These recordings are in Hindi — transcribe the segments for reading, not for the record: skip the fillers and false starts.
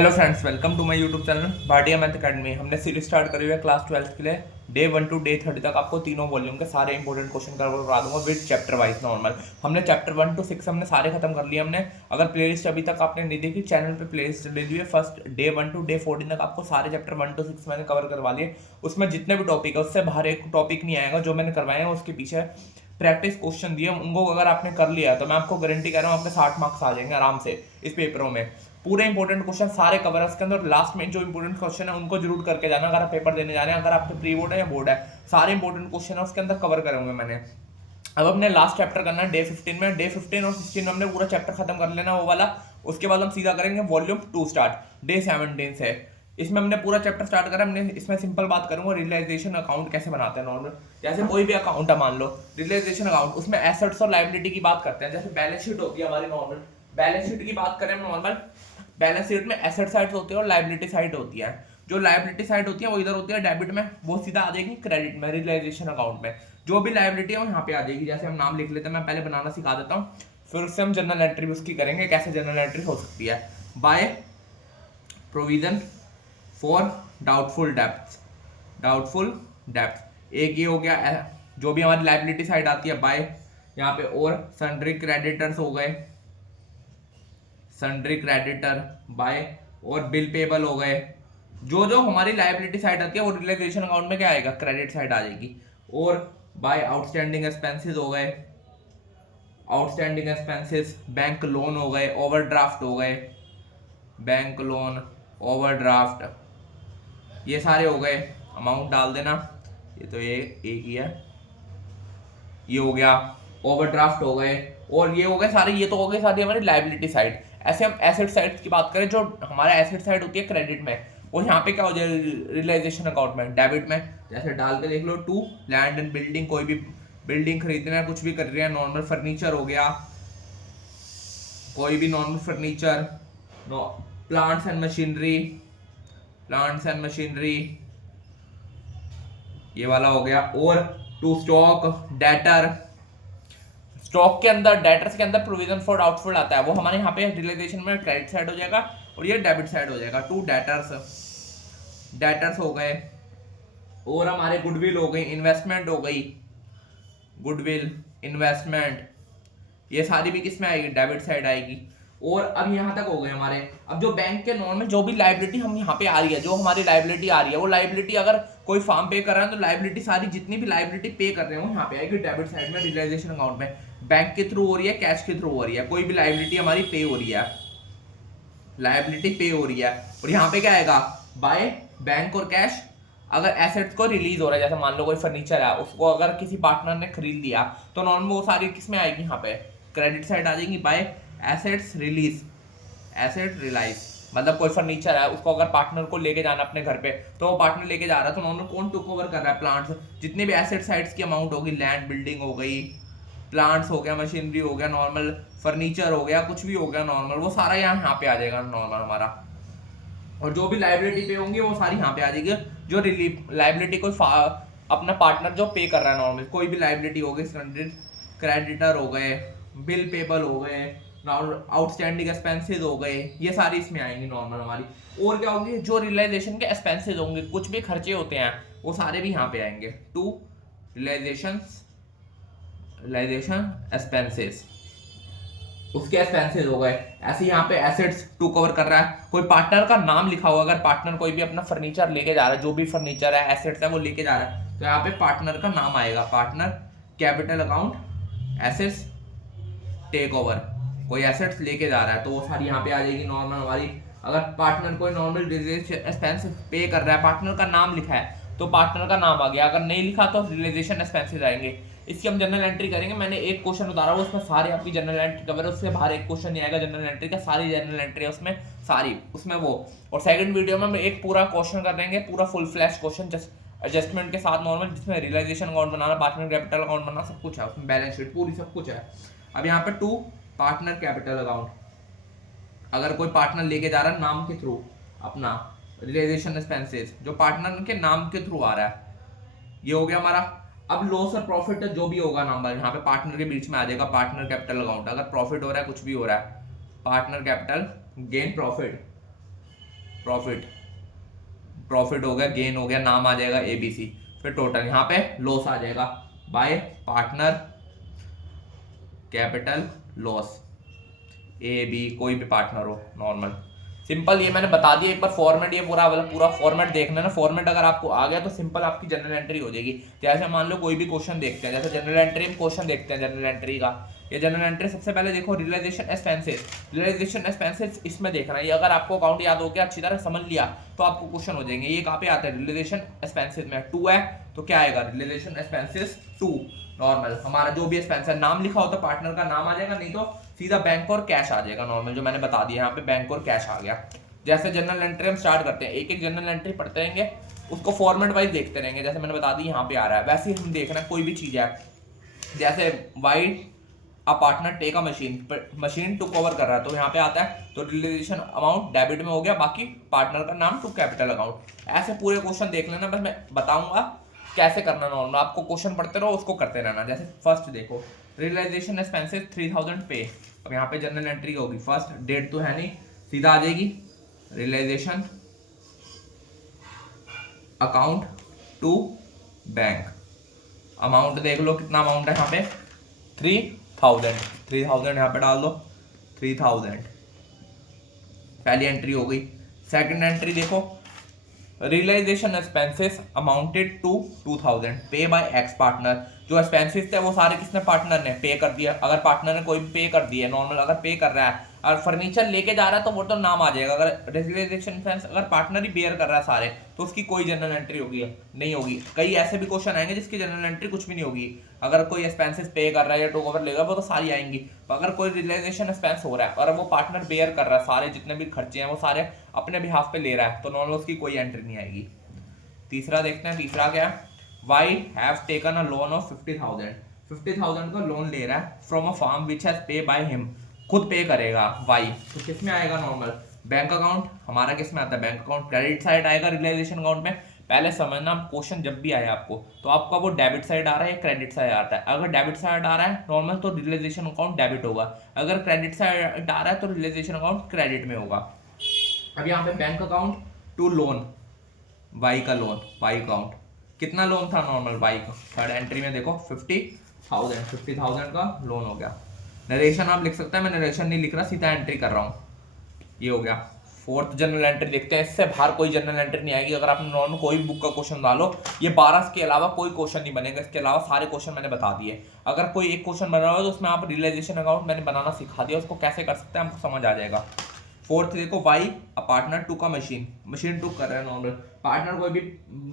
Hello friends, welcome to my YouTube channel Bhatia math academy. हमने सीरीज स्टार्ट करी हुई है क्लास 12 के लिए। डे 1 टू डे 30 तक आपको तीनों वॉल्यूम के सारे इंपॉर्टेंट क्वेश्चन करवा दूंगा विद चैप्टर वाइज नॉर्मल। हमने चैप्टर 1 टू 6 हमने सारे खत्म कर लिए हमने। अगर प्लेलिस्ट अभी तक आपने नहीं देखी, चैनल पे प्लेलिस्ट दे दी है। फर्स्ट डे 1 टू डे 14 तक आपको सारे चैप्टर 1 टू 6 मैंने कवर करवा लिए। उसमें जितने भी टॉपिक है उससे बाहर एक टॉपिक नहीं आएगा। जो मैंने करवाए हैं उसके पीछे प्रैक्टिस क्वेश्चन दिए, उनको अगर आपने कर लिया तो मैं आपको गारंटी कह रहा हूँ आपके 60 मार्क्स आ जाएंगे आराम से इस पेपरों में। पूरे इंपॉर्टेंट क्वेश्चन सारे कवर है उसके अंदर। लास्ट में जो इंपॉर्टेंट क्वेश्चन है उनको जरूर करके जाना अगर आप पेपर देने जा रहे हैं। अगर आपके प्री बोर्ड है या बोर्ड है, सारे इंपॉर्टेंट क्वेश्चन है उसके अंदर कवर करेंगे मैंने। अब हमने लास्ट चैप्टर करना है डे 15 में। डे 15 और 16 में हमने पूरा चैप्टर खत्म कर लेना वो वाला। उसके बाद हम सीधा करेंगे वॉल्यूम 2 स्टार्ट डे 17 से। इसमें हमने पूरा चैप्टर स्टार्ट करा। हमने इसमें सिंपल बात करूंगा, रियलाइजेशन अकाउंट कैसे बनाते हैं नॉर्मल। जैसे कोई भी अकाउंट है, मान लो रियलाइजेशन अकाउंट, उसमें एसेट्स और लायबिलिटी की बात करते हैं। जैसे बैलेंस शीट होती है हमारी नॉर्मल, बैलेंस शीट की बात करें नॉर्मल, बैलेंस शीट में एसेट साइड होती है और लायबिलिटी साइड होती है। जो लायबिलिटी साइड होती है वो इधर होती है डेबिट में, वो सीधा आ जाएगी क्रेडिट में रियलाइजेशन अकाउंट में। जो भी लायबिलिटी है वो यहाँ पे आ जाएगी। जैसे हम नाम लिख लेते हैं, मैं पहले बनाना सिखा देता हूँ, फिर उससे हम जनरल एंट्री उसकी करेंगे कैसे जनरल एंट्री हो सकती है। By provision for doubtful debts, doubtful debts एक ये हो गया जो भी हमारी लायबिलिटी साइड आती है बाय यहाँ पे। और सन्ड्री क्रेडिटर्स हो गए, सन्ड्री क्रेडिटर बाय, और बिल पेबल हो गए। जो जो हमारी लायबिलिटी साइड आती है वो रियलाइजेशन अकाउंट में क्या आएगा, क्रेडिट साइड आ जाएगी। और बाय आउटस्टैंडिंग एक्सपेंसेस हो गए, आउटस्टैंडिंग एक्सपेंसेस, बैंक लोन हो गए, ओवरड्राफ्ट हो गए, बैंक लोन, ओवरड्राफ्ट, ये सारे हो गए। अमाउंट डाल देना, ये तो ये एक ही है, ये हो गया। ओवरड्राफ्ट हो गए, और ये हो गए सारे, ये तो हो गए सारी हमारी लायबिलिटी साइड। ऐसे हम एसेट साइड की बात करें, जो हमारा एसेट साइड होती है क्रेडिट में, वो यहाँ पे क्या हो जाए रियलाइजेशन अकाउंट में डेबिट में। जैसे डाल के देख लो, टू लैंड एंड बिल्डिंग, कोई भी बिल्डिंग खरीदना है, कुछ भी कर रहे हैं, नॉर्मल फर्नीचर हो गया, कोई भी normal furniture, plants and machinery, plants and machinery, ये वाला हो गया। और टू स्टॉक डेटर, स्टॉक के अंदर डेटर्स के अंदर प्रोविजन फॉर डाउटफुल आता है, वो हमारे यहाँ पे रियलाइजेशन में क्रेडिट साइड हो जाएगा और ये डेबिट साइड हो जाएगा। टू डेटर्स, डेटर्स हो गए। और हमारे गुडविल हो गई, इन्वेस्टमेंट हो गई, गुडविल, इन्वेस्टमेंट, ये सारी भी किस में आएगी, डेबिट साइड आएगी। और अब यहाँ तक हो गए हमारे। अब जो बैंक के नॉर्मल जो भी लायबिलिटी हम यहाँ पे आ रही है, जो हमारी लायबिलिटी आ रही है, वो लायबिलिटी अगर कोई फार्म पे कर रहा है तो लायबिलिटी सारी जितनी भी लायबिलिटी पे कर रहे हैं वो यहाँ पे आएगी डेबिट साइड में रियलाइजेशन अकाउंट में। बैंक के थ्रू हो रही है, कैश के थ्रू हो रही है, कोई भी लायबिलिटी हमारी पे हो रही है, लायबिलिटी पे हो रही है। और यहाँ पे क्या आएगा, बाय बैंक और कैश। अगर एसेट्स को रिलीज हो रहा है, जैसे मान लो कोई फर्नीचर है, उसको अगर किसी पार्टनर ने खरीद लिया तो नॉर्मल वो सारी किस में आएगी, यहाँ पे क्रेडिट साइड आ जाएगी। By assets release, asset realise, मतलब कोई फर्नीचर है उसको अगर पार्टनर को लेके जाना अपने घर पे, तो वो पार्टनर लेके जा रहा है तो नॉर्मल कौन टुक ओवर कर रहा है, प्लांट्स। जितने भी एसेट साइड्स की अमाउंट होगी, लैंड बिल्डिंग हो गई, प्लांट्स हो गया, मशीनरी हो गया, नॉर्मल फर्नीचर हो गया, कुछ भी हो गया नॉर्मल, वो सारा यहाँ पे आ जाएगा नॉर्मल हमारा। और जो भी लायबिलिटी पे होंगी वो सारी यहाँ पे आ जाएगी। जो लायबिलिटी कोई अपना पार्टनर जो पे कर रहा है नॉर्मल, कोई भी लायबिलिटी हो गई, क्रेडिटर हो गए, बिल पेबल हो गए, आउटस्टैंडिंग एक्सपेंसेस हो गए, ये सारी इसमें आएंगी नॉर्मल हमारी। और क्या होंगे, जो रियलाइजेशन के एक्सपेंसेस होंगे, कुछ भी खर्चे होते हैं वो सारे भी यहाँ पे आएंगे। टू रियलाइजेशन, रियलाइजेशन एक्सपेंसेस, उसके एक्सपेंसेस हो गए। ऐसे यहाँ पे एसेट्स टू कवर कर रहा है, कोई पार्टनर का नाम लिखा हुआ, अगर पार्टनर कोई भी अपना फर्नीचर लेके जा रहा है, जो भी फर्नीचर है एसेट्स है वो लेके जा रहा है, तो यहाँ पे पार्टनर का नाम आएगा, partner capital account, assets take over, कोई एसेट्स लेके जा रहा है तो वो सारी यहाँ पे आ जाएगी नॉर्मल हमारी। अगर पार्टनर कोई नॉर्मल एक्सपेंस पे कर रहा है, पार्टनर का नाम लिखा है तो पार्टनर का नाम आ गया, अगर नहीं लिखा तो रियलाइजेशन एक्सपेंसेस आएंगे। इसकी हम जनरल एंट्री करेंगे। मैंने एक क्वेश्चन उतारा हुआ, उसमें सारे आपकी जनरल एंट्री कवर है, उससे बाहर एक क्वेश्चन नहीं आएगा जनरल एंट्री का, सारी जनरल एंट्री है उसमें, सारी उसमें वो। और सेकंड वीडियो में हम एक पूरा क्वेश्चन कर देंगे, पूरा फुल फ्लैश क्वेश्चन एडजस्टमेंट के साथ नॉर्मल, जिसमें रियलाइजेशन अकाउंट बनाना, पार्टनर कैपिटल अकाउंट बनाना, सब कुछ है उसमें, बैलेंस शीट पूरी सब कुछ है। अब यहाँ पे टू पार्टनर कैपिटल अकाउंट, अगर कोई पार्टनर लेके जा रहा है नाम के थ्रू अपना रियलाइजेशन एक्सपेंसेस, जो पार्टनर के नाम के थ्रू आ रहा है, ये हो गया हमारा। अब लॉस और प्रॉफिट जो भी होगा नंबर यहाँ पे पार्टनर के बीच में आ जाएगा, पार्टनर कैपिटल अकाउंट। अगर प्रॉफिट हो रहा है, कुछ भी हो रहा है, partner capital gain profit, profit, profit हो गया, गेन हो गया, नाम आ जाएगा ABC, फिर टोटल यहाँ पे लॉस आ जाएगा bye partner capital loss, AB कोई भी पार्टनर हो नॉर्मल। सिंपल ये मैंने बता दिया एक बार फॉर्मेट, ये पूरा फॉर्मेट देखना ना, फॉर्मेट अगर आपको आ गया तो सिंपल आपकी जनरल एंट्री हो जाएगी। जैसे मान लो कोई भी क्वेश्चन देखते हैं, जैसे जनरल एंट्री में क्वेश्चन देखते हैं जनरल एंट्री का, ये जनरल एंट्री सबसे पहले देखो रियलाइजेशन एक्सपेंसेस, रियलाइजेशन एक्सपेंसेस इसमें देखना है, ये अगर आपको अकाउंट याद हो गया अच्छी तरह समझ लिया तो आपको क्वेश्चन हो जाएंगे। ये कहाँ पे आता है रियलाइजेशन एक्सपेंसेस में, 2 है तो क्या आएगा रियलाइजेशन एक्सपेंसेस 2 नॉर्मल, हमारा जो भी एक्सपेंस है नाम लिखा हो तो पार्टनर का नाम आ जाएगा, नहीं तो सीधा बैंक और कैश आ जाएगा नॉर्मल, जो मैंने बता दिया यहाँ पे बैंक और कैश आ गया। जैसे जनरल एंट्री हम स्टार्ट करते हैं, एक एक जनरल एंट्री पढ़ते रहेंगे, उसको फॉर्मेट वाइज देखते रहेंगे, जैसे मैंने बता दी यहाँ पे आ रहा है वैसे ही हम देखना कोई भी चीज है। जैसे Y a partner take a machine, machine to cover कर रहा है तो यहाँ पे आता है तो रियलाइजेशन अमाउंट डेबिट में हो गया, बाकी पार्टनर का नाम टू कैपिटल अकाउंट। ऐसे पूरे क्वेश्चन देख लेना, बस मैं बताऊंगा कैसे करना नॉर्मल, आपको क्वेश्चन पढ़ते रहो उसको करते रहना। जैसे फर्स्ट देखो रियलाइजेशन एक्सपेंसेस 3000 पे, अब यहाँ पे जनरल एंट्री होगी, फर्स्ट डेट तो है नहीं, सीधा आ जाएगी realisation account to bank, amount देख लो कितना अमाउंट है यहाँ पे 3000 यहाँ पे डाल दो 3000, पहली एंट्री हो गई। सेकंड एंट्री देखो रियलाइजेशन एक्सपेंसेस अमाउंटेड टू 2000 पे बाय एक्स पार्टनर, जो एक्सपेंसेस थे वो सारे किसने पार्टनर ने पे कर दिया, अगर पार्टनर ने कोई पे कर दिया नॉर्मल, अगर पे कर रहा है और फर्नीचर लेके जा रहा है तो वो तो नाम आ जाएगा। अगर रियलाइजेशन एक्सपेंस अगर पार्टनर ही बेयर कर रहा है सारे तो उसकी कोई जनरल एंट्री होगी नहीं होगी। कई ऐसे भी क्वेश्चन आएंगे जिसकी जनरल एंट्री कुछ भी नहीं होगी, अगर कोई एक्सपेंसेस पे कर रहा है या टू ओवर लेगा वो तो सारी आएंगी। तो अगर कोई रियलाइजेशन एक्सपेंस हो रहा है और वो पार्टनर बेयर कर रहा है, सारे जितने भी खर्चे हैं वो सारे अपने बिहाफ पे ले रहा है, तो नॉर्मल उसकी कोई एंट्री नहीं आएगी। तीसरा देखते हैं, तीसरा क्या है, Y have taken a loan of 50,000 का लोन ले रहा है from a firm which has pay by him, खुद पे करेगा वाई, तो किस में आएगा नॉर्मल बैंक अकाउंट, हमारा किस में आता है बैंक अकाउंट, क्रेडिट साइड आएगा रियलाइजेशन अकाउंट में। पहले समझना क्वेश्चन जब भी आए आपको तो आपका वो डेबिट साइड आ रहा है या क्रेडिट साइड आता है, अगर डेबिट साइड आ रहा है नॉर्मल तो रियलाइजेशन अकाउंट डेबिट होगा, अगर क्रेडिट साइड आ रहा है तो रियलाइजेशन अकाउंट क्रेडिट में होगा। अब यहाँ पे bank account to loan, Y का लोन, वाई अकाउंट कितना लोन था नॉर्मल वाई का, थर्ड एंट्री में देखो 50,000 का लोन हो गया। नरेशन आप लिख सकते हैं, मैं नरेशन नहीं लिख रहा, सीधा एंट्री कर रहा हूँ, ये हो गया। फोर्थ जनरल एंट्री देखते हैं, इससे बाहर कोई जनरल एंट्री नहीं आएगी। अगर आपने नॉर्मल कोई बुक का क्वेश्चन डालो, ये 12 के अलावा कोई क्वेश्चन नहीं बनेगा, इसके अलावा सारे क्वेश्चन मैंने बता दिए। अगर कोई एक क्वेश्चन बना रहा है तो उसमें आप रियलाइजेशन अकाउंट मैंने बनाना सिखा दिया, उसको कैसे कर सकते हैं आपको समझ आ जाएगा। फोर्थ देखो वाई अ पार्टनर टू का मशीन टू कर रहा है नॉर्मल, पार्टनर कोई भी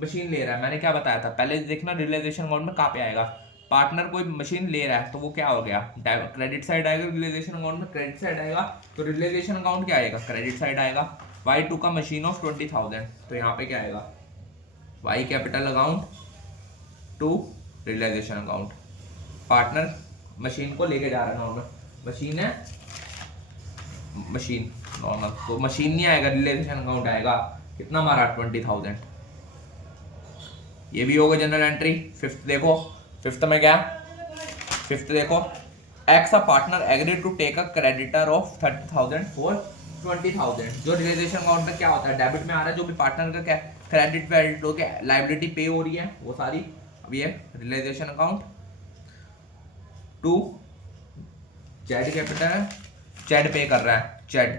मशीन ले रहा है, मैंने क्या बताया था पहले देखना रियलाइजेशन अकाउंट में कहाँ पे आएगा, पार्टनर कोई मशीन ले रहा है तो वो क्या हो गया क्रेडिट साइड आएगा, रियलाइजेशन अकाउंट में क्रेडिट साइड आएगा, तो रियलाइजेशन अकाउंट क्या आएगा क्रेडिट साइड आएगा। वाई टू का मशीन ऑफ 20,000, तो यहाँ पे क्या आएगा Y capital account to realisation account, partner machine को लेके जा रहा है नॉर्मल, मशीन है मशीन नॉर्मल, तो मशीन नहीं आएगा रियलाइजेशन अकाउंट आएगा, कितना हमारा 20,000। ये भी होगा जनरल एंट्री। फिफ्थ देखो, फिफ्थ में क्या, फिफ्थ देखो X a partner agree to take a creditor of 30,000 for 20,000, जो रियलाइजेशन अकाउंट में क्या होता है डेबिट में आ रहा है, जो भी पार्टनर का क्या क्रेडिट वेडिट हो गया, लाइबिलिटी पे हो रही है वो सारी, अब ये realisation account to Z capital है, जेड पे कर रहा है, जेड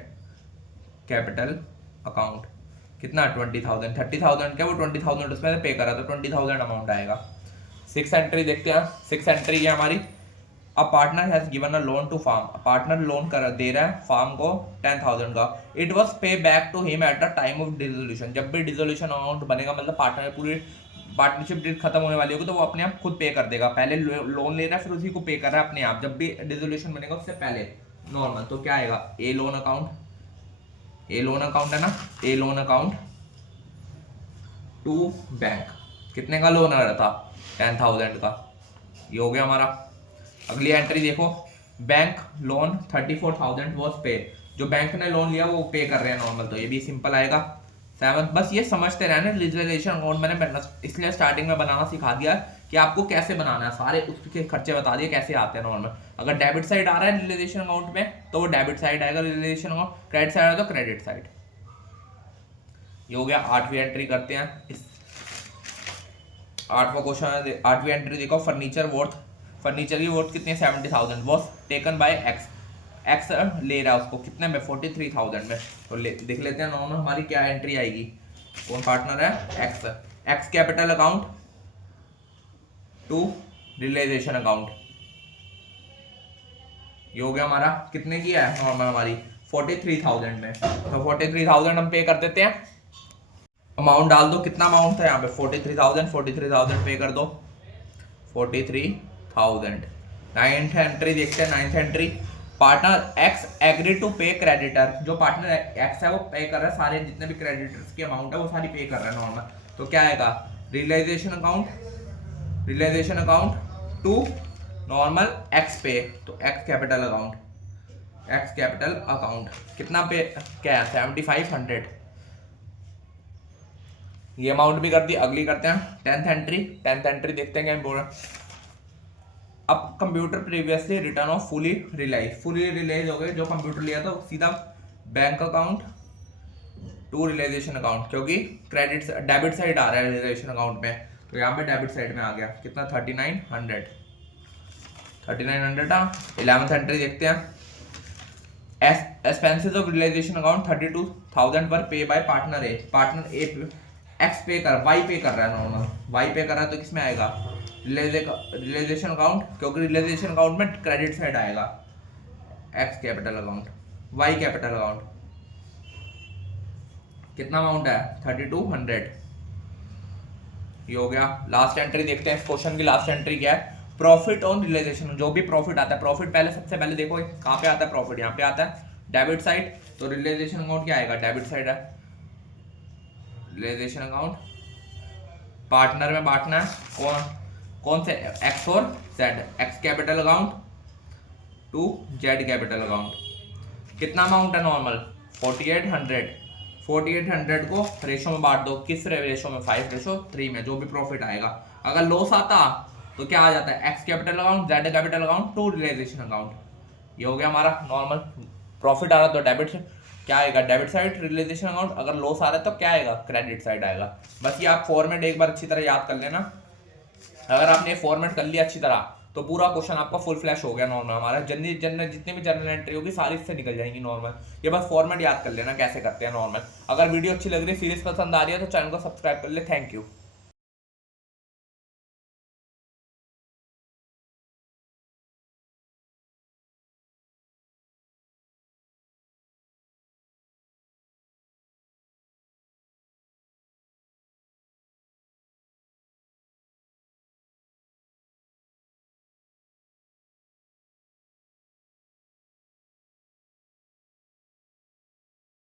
कैपिटल अकाउंट कितना 20,000, 30,000 क्या वो 20,000 उसमें पे करा तो 20,000 अमाउंट आएगा। सिक्स एंट्री देखते हैं, सिक्स एंट्री है हमारी, a partner has given a loan to firm, partner loan कर दे रहा है फार्म को 10,000 का, it was pay back to him at the time of dissolution, जब भी डिसोल्यूशन अमाउंट बनेगा मतलब पार्टनर पूरी पार्टनरशिप डेट खत्म होने वाली होगी तो वो अपने आप खुद पे कर देगा, पहले लोन ले रहा है फिर उसी को पे कर रहा है अपने आप, जब भी डिसोल्यूशन बनेगा उससे पहले नॉर्मल, तो क्या आएगा ए लोन अकाउंट, ए लोन अकाउंट है ना, ए लोन अकाउंट टू बैंक, कितने का लोन आ रहा था 10,000 का, ये हो गया हमारा। अगली एंट्री देखो बैंक लोन 34,000 वॉज पे, जो बैंक ने लोन लिया वो पे कर रहे हैं नॉर्मल, तो ये भी सिंपल आएगा। सेवंथ बस ये समझते रहना रियलाइजेशन अकाउंट मैंने इसलिए स्टार्टिंग में बनाना सिखा दिया कि आपको कैसे बनाना है, सारे उसके खर्चे बता दिए कैसे आते हैं नॉर्मल। अगर डेबिट साइड आ रहा है रियलाइजेशन अकाउंट में तो वो डेबिट साइड आएगा रियलाइजेशन अकाउंट, क्रेडिट साइड आएगा तो क्रेडिट साइड। ये हो गया। 8वीं एंट्री करते हैं इस 8वां क्वेश्चन। 8वीं एंट्री देखो, फर्नीचर की वर्थ कितनी है 70,000 was taken by x. X ले रहा है उसको कितने में 43,000 में। तो देख लेते हैं नॉर्मल हमारी क्या एंट्री आएगी। कौन पार्टनर है X. X capital account to realisation account. ये हो गया हमारा कितने की है नॉर्मल हमारी 43,000 में। तो 43,000 हम पे कर देते हैं। अमाउंट डाल दो, कितना अमाउंट था यहाँ पे 43,000 पे कर दो 43,000। 9th एंट्री देखते हैं। 9th entry, partner X agree to pay creditor. जो पार्टनर एक्स है वो पे कर रहा है, सारे जितने भी क्रेडिटर्स की अमाउंट है वो सारी पे कर रहा है नॉर्मल। तो क्या आएगा realisation account to normal X pay. तो एक्स कैपिटल अकाउंट कितना पे क्या है 7500। ये अमाउंट भी कर दी। अगली करते हैं 10th एंट्री देखते हैं क्या इंपोर्टेंट। अब computer previously return of fully realise हो गए। जो कंप्यूटर लिया था सीधा bank account to realisation account, क्योंकि क्रेडिट डेबिट साइड आ रहा है रियलाइजेशन अकाउंट में। तो यहाँ पे डेबिट साइड में आ गया कितना 3900। 11th एंट्री देखते हैं। एक्सपेंसेस ऑफ रियलाइजेशन अकाउंट 32,000 पर पे बाय पार्टनर ए एक्स पे कर वाई पे कर रहा है नॉर्मल। वाई पे कर रहा है तो किसमें आएगा रियलाइजेशन अकाउंट, क्योंकि रियलाइजेशन अकाउंट में क्रेडिट साइड आएगा X capital account. Y capital account कितना अमाउंट है 3200। ये हो गया। लास्ट एंट्री देखते हैं इस क्वेश्चन की। लास्ट एंट्री क्या है प्रॉफिट ऑन रियलाइजेशन। जो भी प्रॉफिट आता है, प्रॉफिट पहले सबसे पहले देखो कहाँ पे आता है प्रॉफिट, यहाँ पे आता है डेबिट साइड। तो रियलाइजेशन अकाउंट क्या आएगा डेबिट साइड है। रियलाइजेशन अकाउंट पार्टनर में बांटना है कौन से एक्स और Z. X capital account to Z capital account. कितना अमाउंट है नॉर्मल 4800 को रेशो में बांट दो। किस रेशो में 5:3 में। जो भी प्रॉफिट आएगा, अगर लॉस आता तो क्या आ जाता है X capital account Z capital account to realisation account. ये हो गया हमारा नॉर्मल। प्रॉफिट आ रहा तो डेबिट क्या आएगा डेबिट साइड रियलाइजेशन अकाउंट। अगर लॉस आ रहा है तो क्या आएगा क्रेडिट साइड आएगा। बस ये आप फॉर्मेट एक बार अच्छी तरह याद कर लेना। अगर आपने फॉर्मेट कर लिया अच्छी तरह तो पूरा क्वेश्चन आपका फुल फ्लैश हो गया नॉर्मल। हमारा जितनी भी जनरल एंट्री होगी सारी इससे निकल जाएंगी नॉर्मल। ये बस फॉर्मेट याद कर लेना कैसे करते हैं नॉर्मल। अगर वीडियो अच्छी लग रही है, सीरीज पसंद आ रही है तो चैनल को सब्सक्राइब कर ले। Thank you.